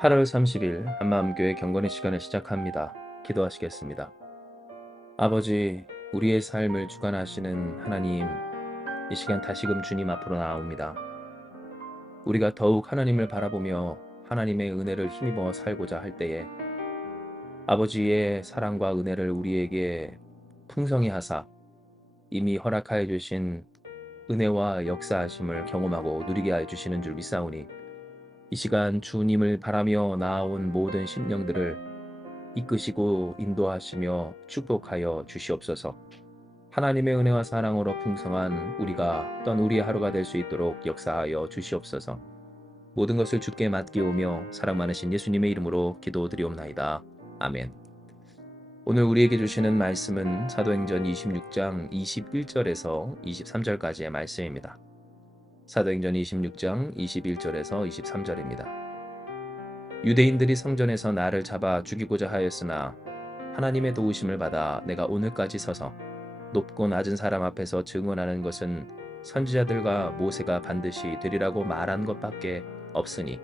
8월 30일 한마음교회 경건의 시간을 시작합니다. 기도하시겠습니다. 아버지, 우리의 삶을 주관하시는 하나님, 이 시간 다시금 주님 앞으로 나옵니다. 우리가 더욱 하나님을 바라보며 하나님의 은혜를 힘입어 살고자 할 때에 아버지의 사랑과 은혜를 우리에게 풍성히 하사 이미 허락하여 주신 은혜와 역사하심을 경험하고 누리게 하여 주시는 줄 믿사오니 이 시간 주님을 바라며 나아온 모든 심령들을 이끄시고 인도하시며 축복하여 주시옵소서. 하나님의 은혜와 사랑으로 풍성한 우리가 어떤 우리의 하루가 될 수 있도록 역사하여 주시옵소서. 모든 것을 주께 맡기오며 사랑 많으신 예수님의 이름으로 기도드리옵나이다. 아멘. 오늘 우리에게 주시는 말씀은 사도행전 26장 21절에서 23절까지의 말씀입니다. 사도행전 26장 21절에서 23절입니다. 유대인들이 성전에서 나를 잡아 죽이고자 하였으나 하나님의 도우심을 받아 내가 오늘까지 서서 높고 낮은 사람 앞에서 증언하는 것은 선지자들과 모세가 반드시 되리라고 말한 것밖에 없으니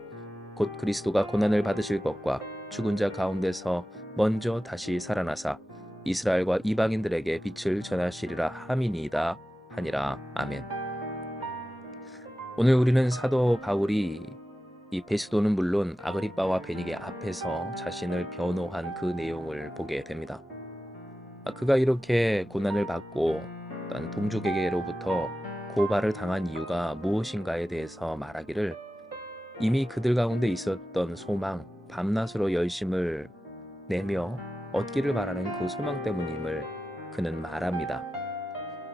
곧 그리스도가 고난을 받으실 것과 죽은 자 가운데서 먼저 다시 살아나사 이스라엘과 이방인들에게 빛을 전하시리라 함이니이다 하니라. 아멘. 오늘 우리는 사도 바울이 이 베스도는 물론 아그리빠와 베니게 앞에서 자신을 변호한 그 내용을 보게 됩니다. 그가 이렇게 고난을 받고 또 동족에게로부터 고발을 당한 이유가 무엇인가에 대해서 말하기를 이미 그들 가운데 있었던 소망, 밤낮으로 열심을 내며 얻기를 바라는 그 소망 때문임을 그는 말합니다.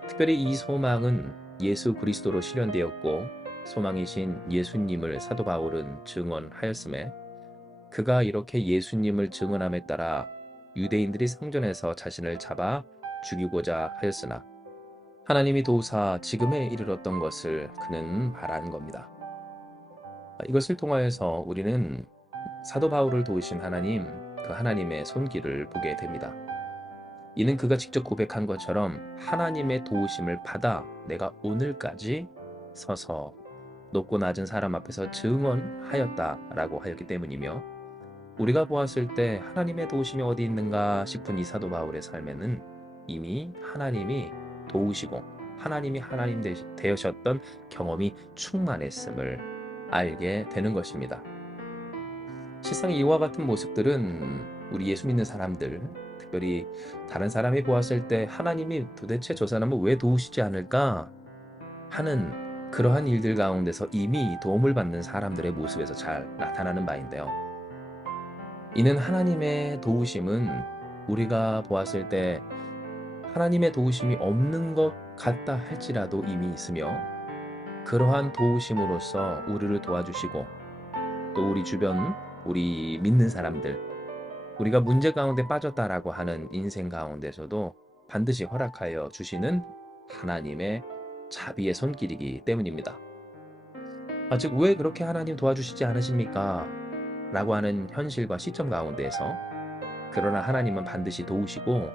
특별히 이 소망은 예수 그리스도로 실현되었고 소망이신 예수님을 사도 바울은 증언하였음에 그가 이렇게 예수님을 증언함에 따라 유대인들이 성전에서 자신을 잡아 죽이고자 하였으나 하나님이 도우사 지금에 이르렀던 것을 그는 바란 겁니다. 이것을 통하여서 우리는 사도 바울을 도우신 하나님, 그 하나님의 손길을 보게 됩니다. 이는 그가 직접 고백한 것처럼 하나님의 도우심을 받아 내가 오늘까지 서서 높고 낮은 사람 앞에서 증언하였다라고 하였기 때문이며 우리가 보았을 때 하나님의 도우심이 어디 있는가 싶은 이 사도 바울의 삶에는 이미 하나님이 도우시고 하나님이 하나님 되셨던 경험이 충만했음을 알게 되는 것입니다. 실상 이와 같은 모습들은 우리 예수 믿는 사람들, 특별히 다른 사람이 보았을 때 하나님이 도대체 저 사람을 왜 도우시지 않을까 하는 그러한 일들 가운데서 이미 도움을 받는 사람들의 모습에서 잘 나타나는 바인데요. 이는 하나님의 도우심은 우리가 보았을 때 하나님의 도우심이 없는 것 같다 할지라도 이미 있으며 그러한 도우심으로써 우리를 도와주시고 또 우리 주변 우리 믿는 사람들 우리가 문제 가운데 빠졌다라고 하는 인생 가운데서도 반드시 허락하여 주시는 하나님의 자비의 손길이기 때문입니다. 즉 왜 그렇게 하나님 도와주시지 않으십니까? 라고 하는 현실과 시점 가운데에서 그러나 하나님은 반드시 도우시고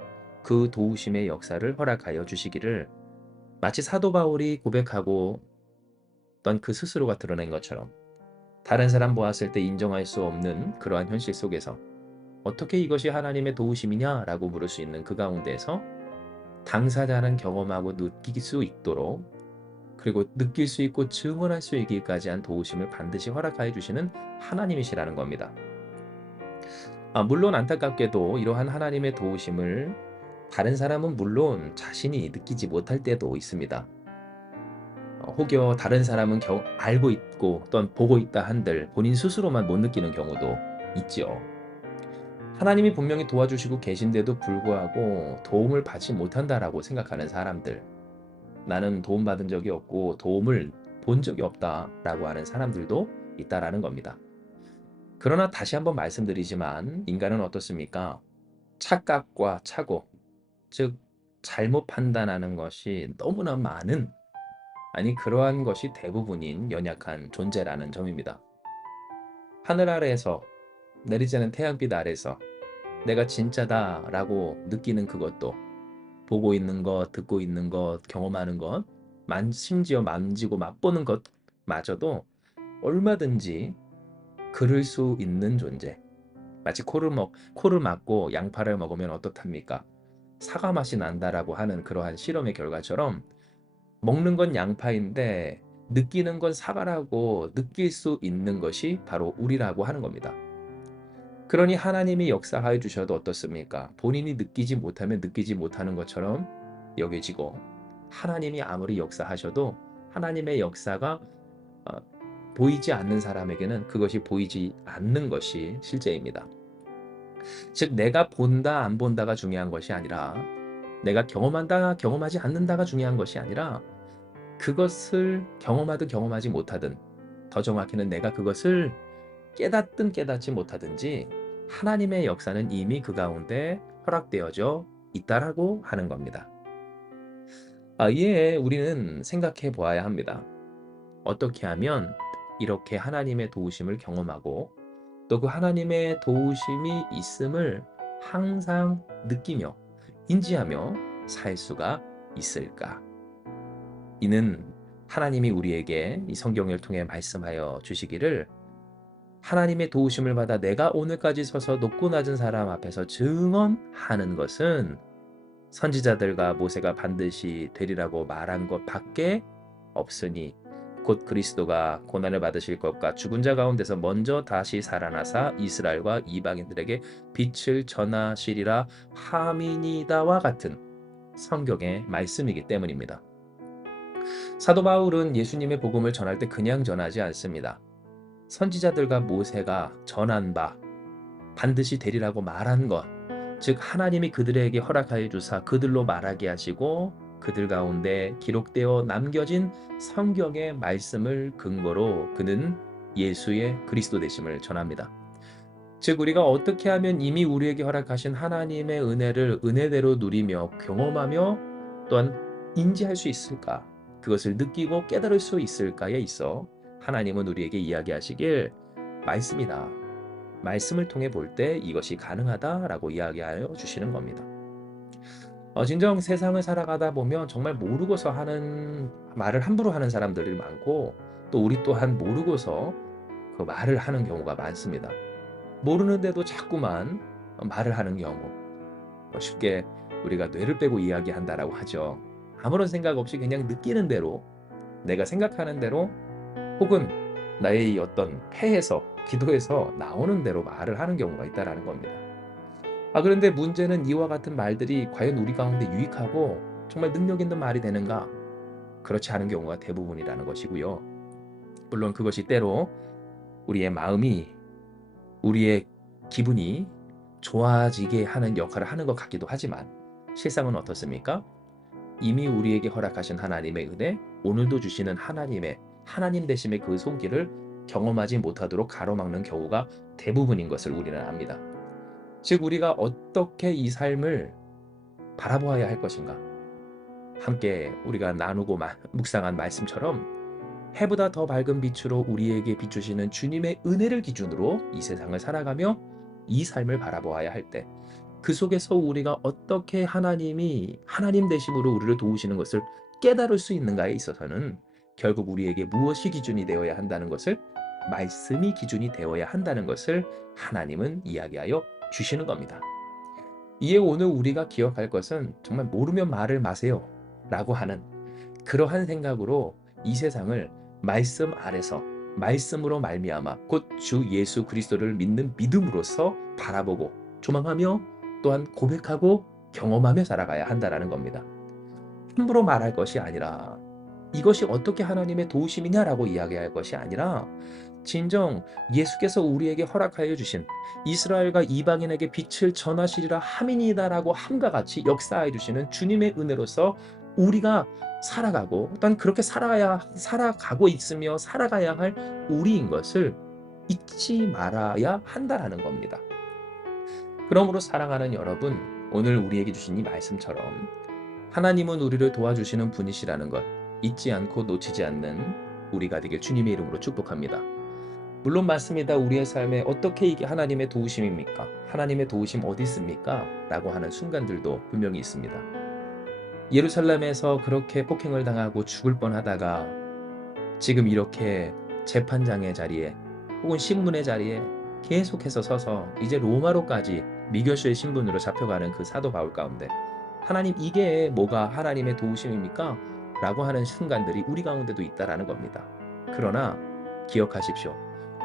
그 도우심의 역사를 허락하여 주시기를 마치 사도 바울이 고백하고 던 그 스스로가 드러낸 것처럼 다른 사람 보았을 때 인정할 수 없는 그러한 현실 속에서 어떻게 이것이 하나님의 도우심이냐라고 물을 수 있는 그 가운데에서 당사자는 경험하고 느낄 수 있도록 그리고 느낄 수 있고 증언할 수 있기까지 한 도우심을 반드시 허락하여 주시는 하나님이시라는 겁니다. 물론 안타깝게도 이러한 하나님의 도우심을 다른 사람은 물론 자신이 느끼지 못할 때도 있습니다. 혹여 다른 사람은 알고 있고 또는 보고 있다 한들 본인 스스로만 못 느끼는 경우도 있지요. 하나님이 분명히 도와주시고 계신데도 불구하고 도움을 받지 못한다라고 생각하는 사람들, 나는 도움받은 적이 없고 도움을 본 적이 없다라고 하는 사람들도 있다라는 겁니다. 그러나 다시 한번 말씀드리지만 인간은 어떻습니까? 착각과 착오, 즉 잘못 판단하는 것이 너무나 많은 아니 그러한 것이 대부분인 연약한 존재라는 점입니다. 하늘 아래에서 내리지 않은 태양빛 아래서 내가 진짜다라고 느끼는 그것도 보고 있는 것, 듣고 있는 것, 경험하는 것, 심지어 만지고 맛보는 것마저도 얼마든지 그럴 수 있는 존재. 마치 코를 막고 양파를 먹으면 어떻답니까? 사과 맛이 난다라고 하는 그러한 실험의 결과처럼 먹는 건 양파인데 느끼는 건 사과라고 느낄 수 있는 것이 바로 우리라고 하는 겁니다. 그러니 하나님이 역사하여 주셔도 어떻습니까? 본인이 느끼지 못하면 느끼지 못하는 것처럼 여겨지고, 하나님이 아무리 역사하셔도 하나님의 역사가 어, 보이지 않는 사람에게는 그것이 보이지 않는 것이 실제입니다. 즉 내가 본다 안 본다가 중요한 것이 아니라, 내가 경험한다 경험하지 않는다가 중요한 것이 아니라, 그것을 경험하든 경험하지 못하든, 더 정확히는 내가 그것을 깨닫든 깨닫지 못하든지 하나님의 역사는 이미 그 가운데 허락되어져 있다라고 하는 겁니다. 이에 우리는 생각해 보아야 합니다. 어떻게 하면 이렇게 하나님의 도우심을 경험하고 또 그 하나님의 도우심이 있음을 항상 느끼며 인지하며 살 수가 있을까? 이는 하나님이 우리에게 이 성경을 통해 말씀하여 주시기를, 하나님의 도우심을 받아 내가 오늘까지 서서 높고 낮은 사람 앞에서 증언하는 것은 선지자들과 모세가 반드시 되리라고 말한 것 밖에 없으니, 곧 그리스도가 고난을 받으실 것과 죽은 자 가운데서 먼저 다시 살아나사 이스라엘과 이방인들에게 빛을 전하시리라 함이니다와 같은 성경의 말씀이기 때문입니다. 사도 바울은 예수님의 복음을 전할 때 그냥 전하지 않습니다. 선지자들과 모세가 전한 바, 반드시 되리라고 말한 것, 즉 하나님이 그들에게 허락하여 주사 그들로 말하게 하시고 그들 가운데 기록되어 남겨진 성경의 말씀을 근거로 그는 예수의 그리스도 되심을 전합니다. 즉 우리가 어떻게 하면 이미 우리에게 허락하신 하나님의 은혜를 은혜대로 누리며 경험하며 또한 인지할 수 있을까? 그것을 느끼고 깨달을 수 있을까에 있어 하나님은 우리에게 이야기하시길, 말씀이다. 말씀을 통해 볼 때 이것이 가능하다라고 이야기하여 주시는 겁니다. 진정 세상을 살아가다 보면 정말 모르고서 하는 말을 함부로 하는 사람들이 많고, 또 우리 또한 모르고서 그 말을 하는 경우가 많습니다. 모르는데도 자꾸만 말을 하는 경우, 쉽게 우리가 뇌를 빼고 이야기한다라고 하죠. 아무런 생각 없이 그냥 느끼는 대로, 내가 생각하는 대로, 혹은 나의 어떤 폐에서 기도에서 나오는 대로 말을 하는 경우가 있다라는 겁니다. 그런데 문제는 이와 같은 말들이 과연 우리 가운데 유익하고 정말 능력 있는 말이 되는가? 그렇지 않은 경우가 대부분이라는 것이고요. 물론 그것이 때로 우리의 마음이, 우리의 기분이 좋아지게 하는 역할을 하는 것 같기도 하지만, 실상은 어떻습니까? 이미 우리에게 허락하신 하나님의 은혜, 오늘도 주시는 하나님의 하나님 되심의 그 손길을 경험하지 못하도록 가로막는 경우가 대부분인 것을 우리는 압니다. 즉 우리가 어떻게 이 삶을 바라보아야 할 것인가? 함께 우리가 나누고 묵상한 말씀처럼 해보다 더 밝은 빛으로 우리에게 비추시는 주님의 은혜를 기준으로 이 세상을 살아가며 이 삶을 바라보아야 할 때, 그 속에서 우리가 어떻게 하나님이 하나님 되심으로 우리를 도우시는 것을 깨달을 수 있는가에 있어서는 결국 우리에게 무엇이 기준이 되어야 한다는 것을, 말씀이 기준이 되어야 한다는 것을 하나님은 이야기하여 주시는 겁니다. 이에 오늘 우리가 기억할 것은 정말 모르면 말을 마세요 라고 하는 그러한 생각으로 이 세상을 말씀 아래서, 말씀으로 말미암아 곧 주 예수 그리스도를 믿는 믿음으로써 바라보고 조망하며 또한 고백하고 경험하며 살아가야 한다는 겁니다. 함부로 말할 것이 아니라, 이것이 어떻게 하나님의 도우심이냐라고 이야기할 것이 아니라, 진정 예수께서 우리에게 허락하여 주신 이스라엘과 이방인에게 빛을 전하시리라 함이니다라고 함과 같이 역사하여 주시는 주님의 은혜로서 우리가 살아가고, 또한 그렇게 살아가고 있으며 살아가야 할 우리인 것을 잊지 말아야 한다라는 겁니다. 그러므로 사랑하는 여러분, 오늘 우리에게 주신 이 말씀처럼 하나님은 우리를 도와주시는 분이시라는 것 잊지 않고 놓치지 않는 우리가 되길 주님의 이름으로 축복합니다. 물론 맞습니다. 우리의 삶에 어떻게 이게 하나님의 도우심입니까? 하나님의 도우심 어디 있습니까? 라고 하는 순간들도 분명히 있습니다. 예루살렘에서 그렇게 폭행을 당하고 죽을 뻔하다가 지금 이렇게 재판장의 자리에 혹은 신분의 자리에 계속해서 서서 이제 로마로까지 미교수의 신분으로 잡혀가는 그 사도 바울 가운데 하나님 이게 뭐가 하나님의 도우심입니까? 라고 하는 순간들이 우리 가운데도 있다라는 겁니다. 그러나 기억하십시오.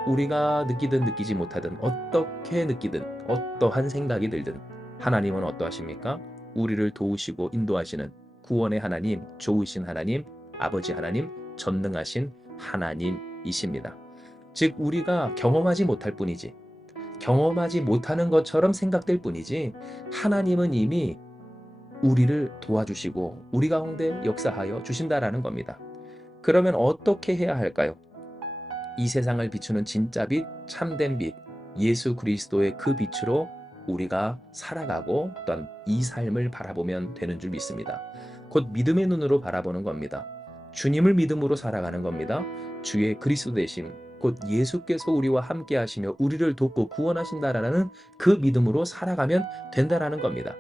우리가 느끼든 느끼지 못하든 어떻게 느끼든 어떠한 생각이 들든 하나님은 어떠하십니까? 우리를 도우시고 인도하시는 구원의 하나님, 좋으신 하나님, 아버지 하나님, 전능하신 하나님이십니다. 즉 우리가 경험하지 못할 뿐이지 경험하지 못하는 것처럼 생각될 뿐이지 하나님은 이미 우리를 도와주시고 우리 가운데 역사하여 주신다라는 겁니다. 그러면 어떻게 해야 할까요? 이 세상을 비추는 진짜 빛, 참된 빛, 예수 그리스도의 그 빛으로 우리가 살아가고 또한 이 삶을 바라보면 되는 줄 믿습니다. 곧 믿음의 눈으로 바라보는 겁니다. 주님을 믿음으로 살아가는 겁니다. 주의 그리스도 되심, 곧 예수께서 우리와 함께 하시며 우리를 돕고 구원하신다라는 그 믿음으로 살아가면 된다라는 겁니다.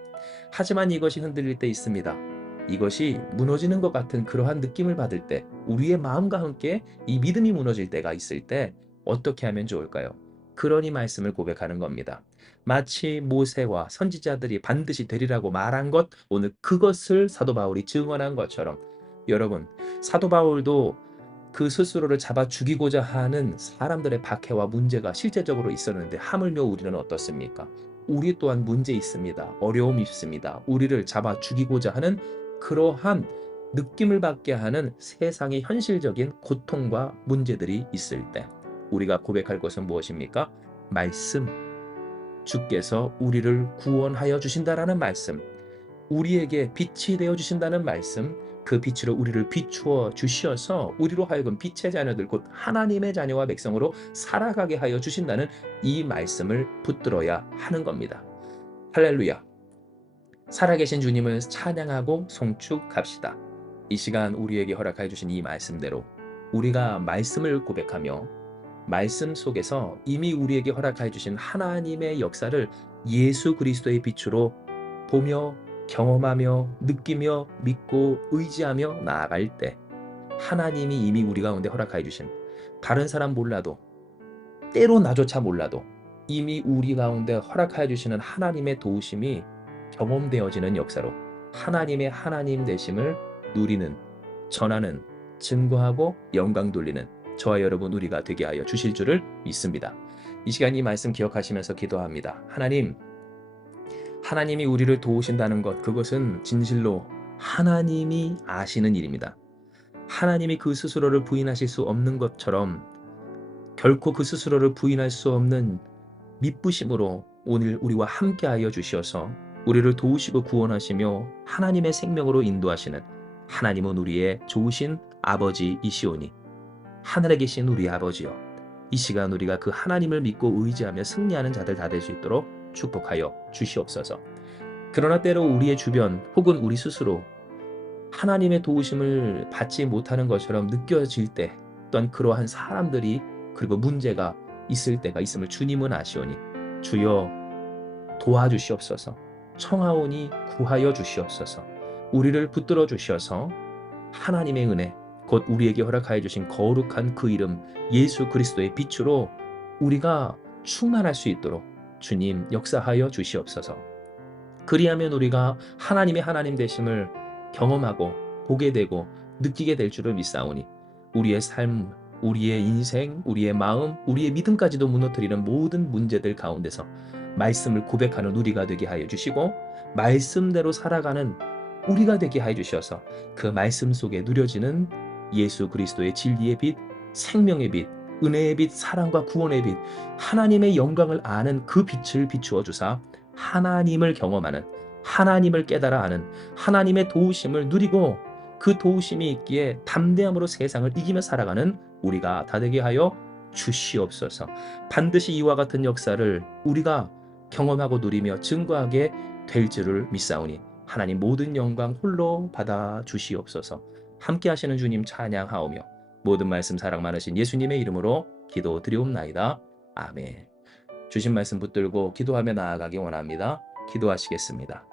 하지만 이것이 흔들릴 때 있습니다. 이것이 무너지는 것 같은 그러한 느낌을 받을 때 우리의 마음과 함께 이 믿음이 무너질 때가 있을 때 어떻게 하면 좋을까요? 그러니 말씀을 고백하는 겁니다. 마치 모세와 선지자들이 반드시 되리라고 말한 것, 오늘 그것을 사도 바울이 증언한 것처럼 여러분, 사도 바울도 그 스스로를 잡아 죽이고자 하는 사람들의 박해와 문제가 실제적으로 있었는데 하물며 우리는 어떻습니까? 우리 또한 문제 있습니다. 어려움이 있습니다. 우리를 잡아 죽이고자 하는 그러한 느낌을 받게 하는 세상의 현실적인 고통과 문제들이 있을 때 우리가 고백할 것은 무엇입니까? 말씀. 주께서 우리를 구원하여 주신다라는 말씀. 우리에게 빛이 되어 주신다는 말씀. 그 빛으로 우리를 비추어 주셔서 우리로 하여금 빛의 자녀들 곧 하나님의 자녀와 백성으로 살아가게 하여 주신다는 이 말씀을 붙들어야 하는 겁니다. 할렐루야. 살아계신 주님을 찬양하고 송축합시다. 이 시간 우리에게 허락해 주신 이 말씀대로 우리가 말씀을 고백하며 말씀 속에서 이미 우리에게 허락해 주신 하나님의 역사를 예수 그리스도의 빛으로 보며 경험하며 느끼며 믿고 의지하며 나아갈 때 하나님이 이미 우리 가운데 허락해 주신 다른 사람 몰라도 때로 나조차 몰라도 이미 우리 가운데 허락하여 주시는 하나님의 도우심이 경험되어지는 역사로 하나님의 하나님 되심을 누리는, 전하는, 증거하고 영광 돌리는 저와 여러분 우리가 되게 하여 주실 줄을 믿습니다. 이 시간 이 말씀 기억하시면서 기도합니다. 하나님, 하나님이 우리를 도우신다는 것, 그것은 진실로 하나님이 아시는 일입니다. 하나님이 그 스스로를 부인하실 수 없는 것처럼 결코 그 스스로를 부인할 수 없는 미쁘심으로 오늘 우리와 함께하여 주시어서 우리를 도우시고 구원하시며 하나님의 생명으로 인도하시는 하나님은 우리의 좋으신 아버지이시오니 하늘에 계신 우리 아버지여, 이 시간 우리가 그 하나님을 믿고 의지하며 승리하는 자들 다 될 수 있도록 축복하여 주시옵소서. 그러나 때로 우리의 주변 혹은 우리 스스로 하나님의 도우심을 받지 못하는 것처럼 느껴질 때 또한 그러한 사람들이 그리고 문제가 있을 때가 있음을 주님은 아시오니 주여 도와주시옵소서. 청하오니 구하여 주시옵소서. 우리를 붙들어 주셔서 하나님의 은혜 곧 우리에게 허락하여 주신 거룩한 그 이름 예수 그리스도의 빛으로 우리가 충만할 수 있도록 주님 역사하여 주시옵소서. 그리하면 우리가 하나님의 하나님 되심을 경험하고 보게 되고 느끼게 될 줄을 믿사오니 우리의 삶, 우리의 인생, 우리의 마음, 우리의 믿음까지도 무너뜨리는 모든 문제들 가운데서 말씀을 고백하는 우리가 되게 하여 주시고 말씀대로 살아가는 우리가 되게 하여 주셔서 그 말씀 속에 누려지는 예수 그리스도의 진리의 빛, 생명의 빛, 은혜의 빛, 사랑과 구원의 빛, 하나님의 영광을 아는 그 빛을 비추어 주사 하나님을 경험하는, 하나님을 깨달아 아는 하나님의 도우심을 누리고 그 도우심이 있기에 담대함으로 세상을 이기며 살아가는 우리가 다 되게 하여 주시옵소서. 반드시 이와 같은 역사를 우리가 경험하고 누리며 증거하게 될 줄을 믿사오니 하나님 모든 영광 홀로 받아 주시옵소서. 함께 하시는 주님 찬양하오며 모든 말씀 사랑 많으신 예수님의 이름으로 기도드리옵나이다. 아멘. 주신 말씀 붙들고 기도하며 나아가기 원합니다. 기도하시겠습니다.